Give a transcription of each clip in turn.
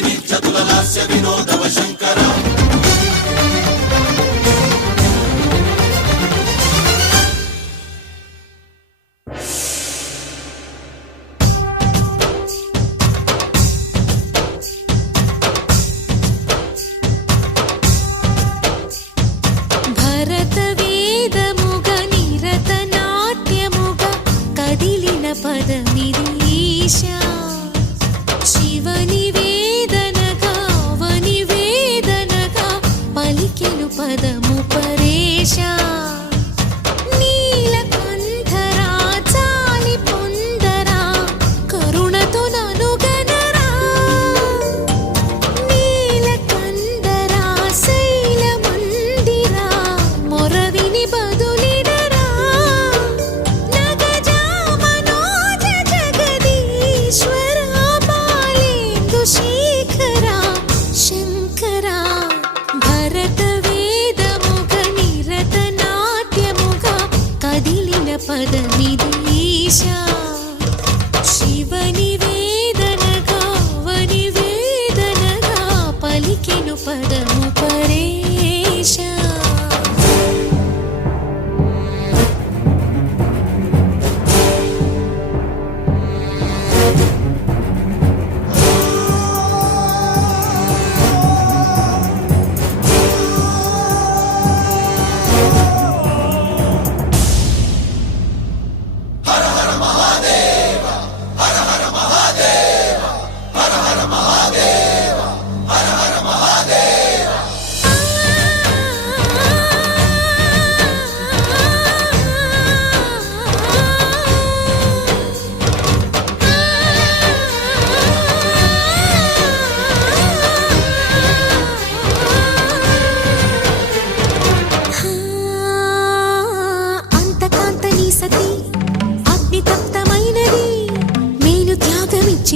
నిర్జతుల లాస్య వినోదవ శంకర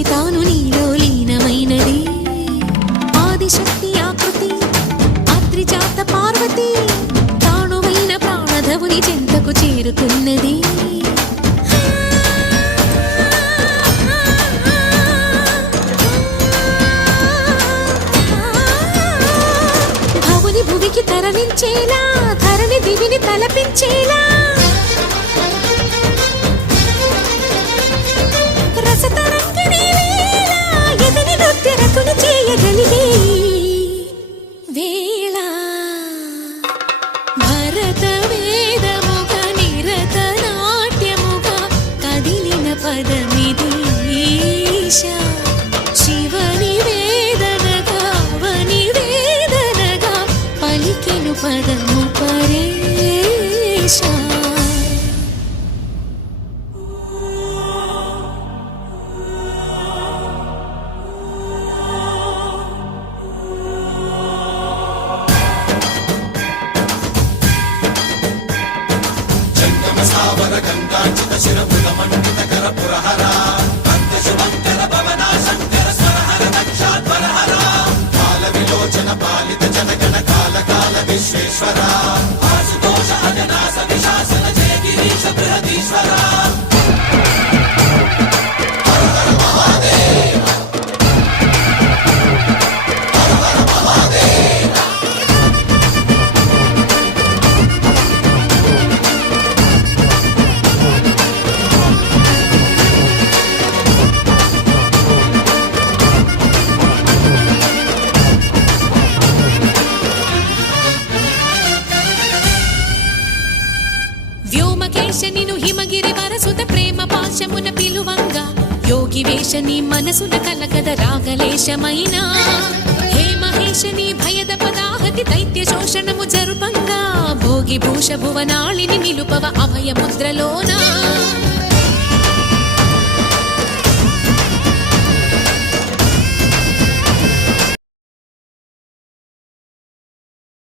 తాను నీలో లీనమైనది ఆదిశక్తి ఆకృతి అద్రిజాత పార్వతి తానువైన ప్రాణధవుని చెంతకు చేరుతున్నది భవుని భువికి తరలించేలా ధరణి దివిని తలపించేలా చేయగలిగే వేళ భరత వేదముగ నిరత నాట్యముగా కదిలిన పదమిది శివని వేదనగా వని వేదనగా పలికెను పదము పరేశ గంగాంచిత శిరపుల మండిత కర పురహర అంత్య శుభంకర పవన శంకర స్వరహర దక్షాధ్వరహర కాల విలోచన పాలిత జనగణ కాల కాల విశ్వేశ్వర ఆశుతోష అజనాస విశాసన జయ గిరీశ బృహదీశ్వర హర హర మహాదేవ హర హర మహాదేవ నిను హిమగిరి వరసుత ప్రేమ పాశమున పిలువంగా యోగి వేషని మనసున కలగద రాగలేశమైన హే మహేశని భయద పదాహతి దైత్య శోషణము జరుపంగా భోగి భూష భువనాళిని నిలుపవ అభయ ముద్రలోనా